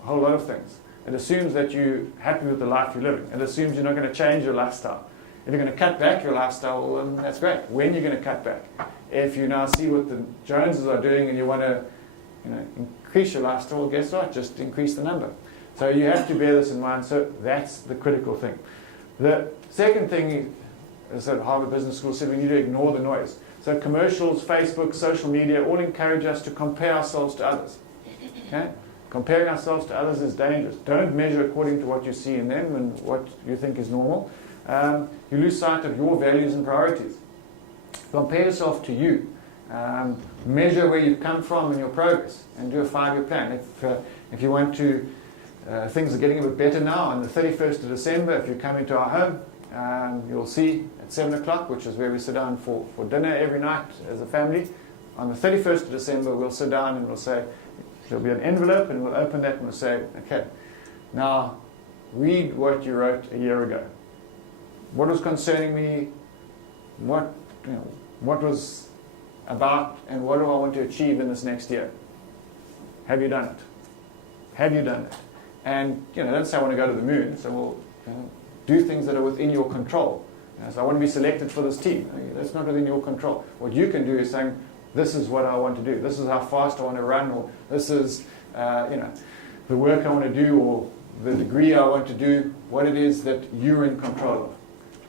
a whole lot of things. It assumes that you're happy with the life you're living. It assumes you're not going to change your lifestyle. If you're going to cut back your lifestyle, well, then that's great. When you're going to cut back. If you now see what the Joneses are doing and you want to increase your lifestyle, well, guess what? Just increase the number. So you have to bear this in mind. So that's the critical thing. The second thing is that Harvard Business School said we need to ignore the noise. So commercials, Facebook, social media all encourage us to compare ourselves to others. Okay? Comparing ourselves to others is dangerous. Don't measure according to what you see in them and what you think is normal. You lose sight of your values and priorities. Compare yourself to you. Measure where you've come from and your progress and do a 5-year plan. If you want to, things are getting a bit better now. On the 31st of December, if you come into our home, you'll see at 7 o'clock, which is where we sit down for dinner every night as a family. On the 31st of December, we'll sit down and we'll say, there'll be an envelope and we'll open that and we'll say, okay, now read what you wrote a year ago. What was concerning me? What was about and what do I want to achieve in this next year? Have you done it? Have you done it? And don't say I want to go to the moon. So we'll do things that are within your control. So I want to be selected for this team. That's not within your control. What you can do is saying, this is what I want to do. This is how fast I want to run, or this is the work I want to do, or the degree I want to do, what it is that you're in control of.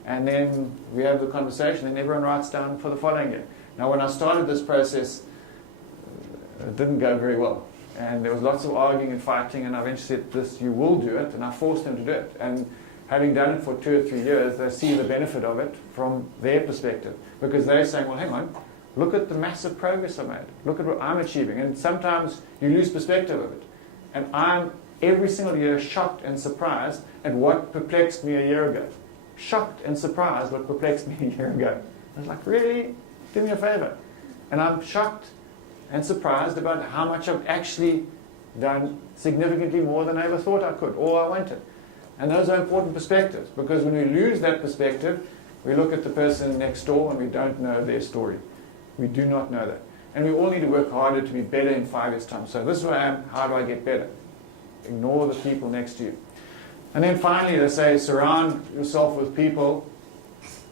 And then we have the conversation and everyone writes down for the following year. Now when I started this process, it didn't go very well. And there was lots of arguing and fighting, and I eventually said, you will do it, and I forced them to do it. And having done it for 2 or 3 years, they see the benefit of it from their perspective. Because they're saying, well, hang on, look at the massive progress I made. Look at what I'm achieving. And sometimes you lose perspective of it. And I'm, every single year, shocked and surprised at what perplexed me a year ago. Shocked and surprised what perplexed me a year ago. I was like, really? Do me a favor. And I'm shocked and surprised about how much I've actually done significantly more than I ever thought I could or I wanted. And those are important perspectives, because when we lose that perspective, we look at the person next door and we don't know their story. We do not know that. And we all need to work harder to be better in 5 years' time. So this is where I am. How do I get better? Ignore the people next to you. And then finally, they say, surround yourself with people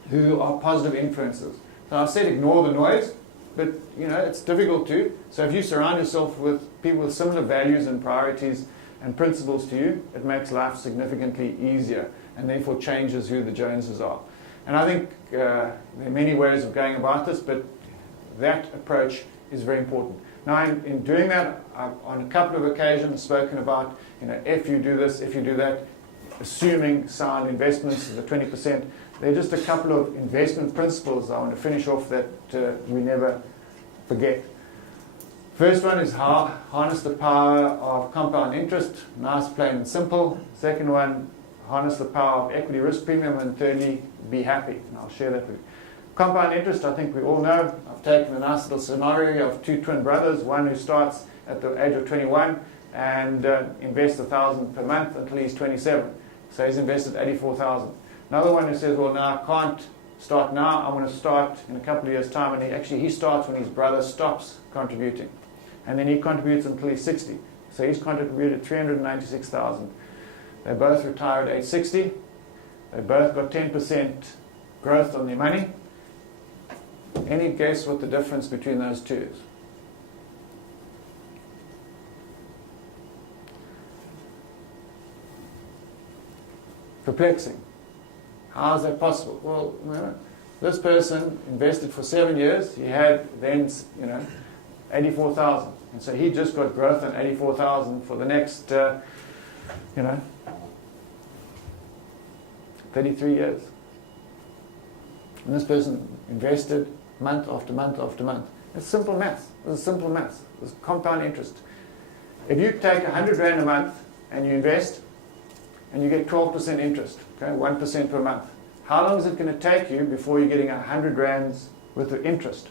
who are positive influences. So I said ignore the noise, but it's difficult to. So if you surround yourself with people with similar values and priorities and principles to you, it makes life significantly easier and therefore changes who the Joneses are. And I think there are many ways of going about this, but that approach is very important. Now in doing that, I've on a couple of occasions spoken about, if you do this, if you do that, assuming sound investments, the 20%, There are just a couple of investment principles I want to finish off that we never forget. First one is how harness the power of compound interest. Nice, plain and simple. Second one, harness the power of equity risk premium. And thirdly, be happy. And I'll share that with you. Compound interest, I think we all know. I've taken a nice little scenario of two twin brothers, one who starts at the age of 21 and invests 1,000 per month until he's 27. So he's invested 84,000. Another one who says, well, no, I can't start now. I want to start in a couple of years' time. And he starts when his brother stops contributing. And then he contributes until he's 60. So he's contributed 396,000. They both retire at age 60. They both got 10% growth on their money. Any guess what the difference between those two is? Perplexing. How is that possible? Well, this person invested for 7 years. He had then, 84,000. And so he just got growth on 84,000 for the next, 33 years. And this person invested month after month after month. It's simple maths. This is simple maths. This is compound interest. If you take 100 Rand a month and you invest, and you get 12% interest, okay, 1% per month, how long is it going to take you before you're getting 100 Rands worth of interest?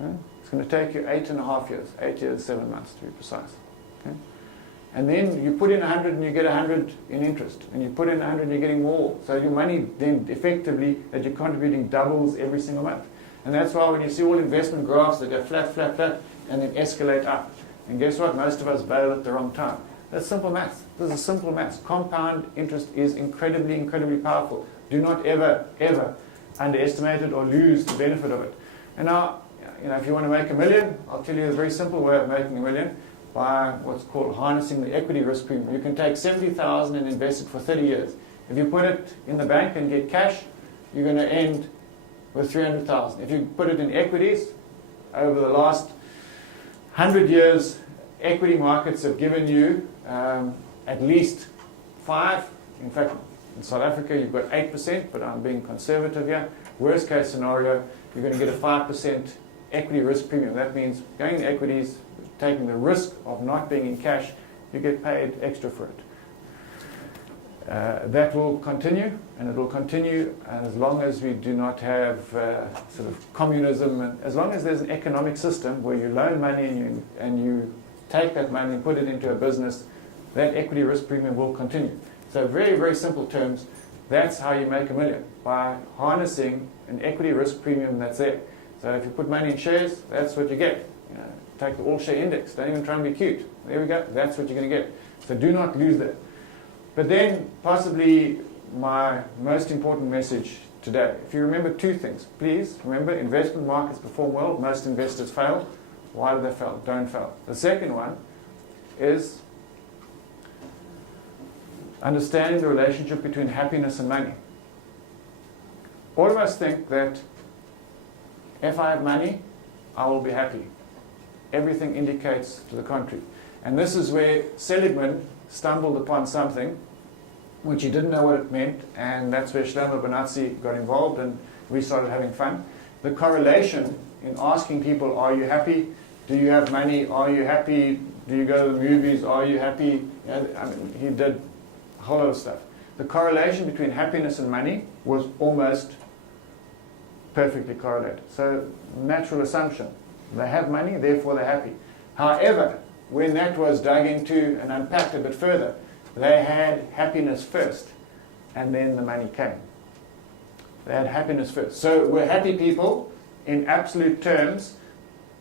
Okay? It's going to take you 8.5 years, 8 years, 7 months to be precise. Okay? And then you put in 100 and you get 100 in interest. And you put in 100 and you're getting more. So your money then effectively that you're contributing doubles every single month. And that's why when you see all investment graphs that go flat, flat, flat, and then escalate up. And guess what? Most of us bail at the wrong time. That's simple maths. This is simple maths. Compound interest is incredibly, incredibly powerful. Do not ever, ever underestimate it or lose the benefit of it. And now, if you want to make $1 million, I'll tell you a very simple way of making $1 million by what's called harnessing the equity risk premium. You can take 70,000 and invest it for 30 years. If you put it in the bank and get cash, you're going to end with 300,000. If you put it in equities, over the last 100 years, equity markets have given you at least 5. In fact, in South Africa, you've got 8%, but I'm being conservative here. Worst case scenario, you're going to get a 5% equity risk premium. That means going in equities, taking the risk of not being in cash, you get paid extra for it. That will continue, and it will continue as long as we do not have sort of communism, and as long as there's an economic system where you loan money and you take that money and put it into a business, that equity risk premium will continue. So very, very simple terms, that's how you make $1 million, by harnessing an equity risk premium that's there. So if you put money in shares, that's what you get. Take the all-share index, don't even try and be cute. There we go, that's what you're going to get. So do not lose that. But then, possibly my most important message today, if you remember two things, please remember investment markets perform well, most investors fail. Why do they fail? Don't fail. The second one is understanding the relationship between happiness and money. All of us think that if I have money, I will be happy. Everything indicates to the contrary. And this is where Seligman stumbled upon something which he didn't know what it meant, and that's where Shlomo Benazzi got involved and we started having fun. The correlation in asking people, are you happy? Do you have money? Are you happy? Do you go to the movies? Are you happy? He did a whole lot of stuff. The correlation between happiness and money was almost perfectly correlated. So, natural assumption. They have money, therefore they're happy. However, when that was dug into and unpacked a bit further, they had happiness first, and then the money came. They had happiness first. So were happy people, in absolute terms,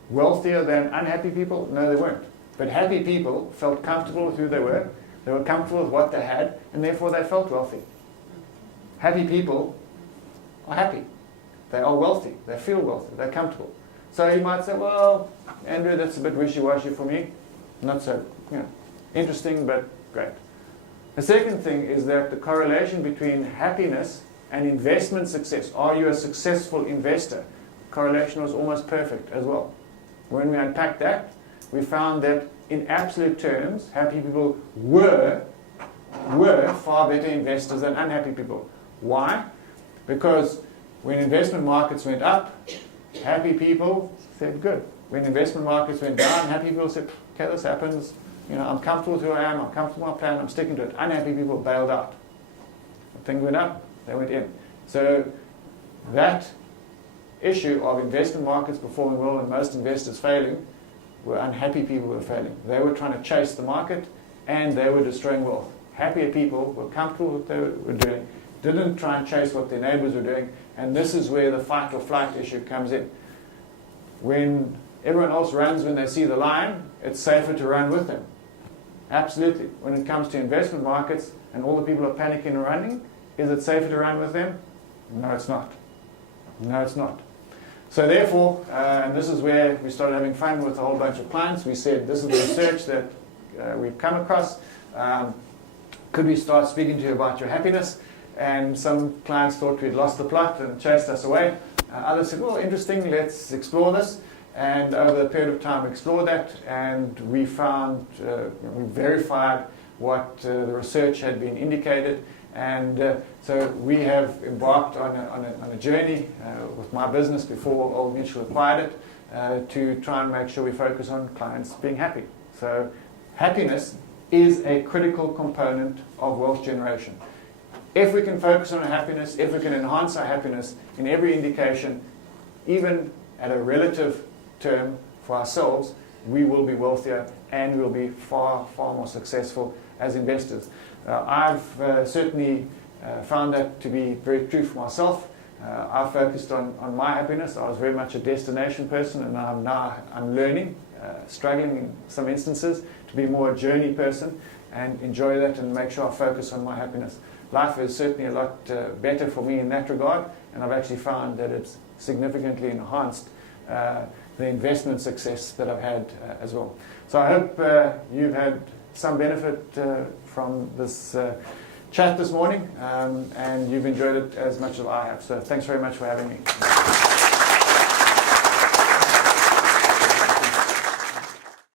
wealthier than unhappy people? No, they weren't. But happy people felt comfortable with who they were comfortable with what they had, and therefore they felt wealthy. Happy people are happy. They are wealthy. They feel wealthy. They're comfortable. So you might say, well, Andrew, that's a bit wishy-washy for me. Not so, interesting, but great. The second thing is that the correlation between happiness and investment success. Are you a successful investor? The correlation was almost perfect as well. When we unpacked that, we found that in absolute terms, happy people were far better investors than unhappy people. Why? Because when investment markets went up, happy people said, good. When investment markets went down, happy people said, okay, this happens. You know, I'm comfortable with who I am, I'm comfortable with my plan, I'm sticking to it. Unhappy people bailed out. The thing went up, they went in. So that issue of investment markets performing well and most investors failing, were unhappy people who were failing. They were trying to chase the market and they were destroying wealth. Happier people were comfortable with what they were doing, didn't try and chase what their neighbors were doing, and this is where the fight or flight issue comes in. When everyone else runs when they see the lion, it's safer to run with them. Absolutely. When it comes to investment markets and all the people are panicking and running, is it safer to run with them? No, it's not. No, it's not. So therefore, and this is where we started having fun with a whole bunch of clients, we said, this is the research that we've come across. Could we start speaking to you about your happiness? And some clients thought we'd lost the plot and chased us away. Others said, well, interesting, let's explore this. And over the period of time, we explored that, and we found, we verified what the research had been indicated. And so we have embarked on a journey with my business before Old Mutual acquired it to try and make sure we focus on clients being happy. So happiness is a critical component of wealth generation. If we can focus on our happiness, if we can enhance our happiness in every indication, even at a relative term for ourselves, we will be wealthier and we'll be far, far more successful as investors. I've certainly found that to be very true for myself. I focused on my happiness. I was very much a destination person, and I'm learning, struggling in some instances, to be more a journey person and enjoy that and make sure I focus on my happiness. Life is certainly a lot better for me in that regard, and I've actually found that it's significantly enhanced the investment success that I've had as well. So I hope you've had some benefit from this chat this morning, and you've enjoyed it as much as I have. So thanks very much for having me.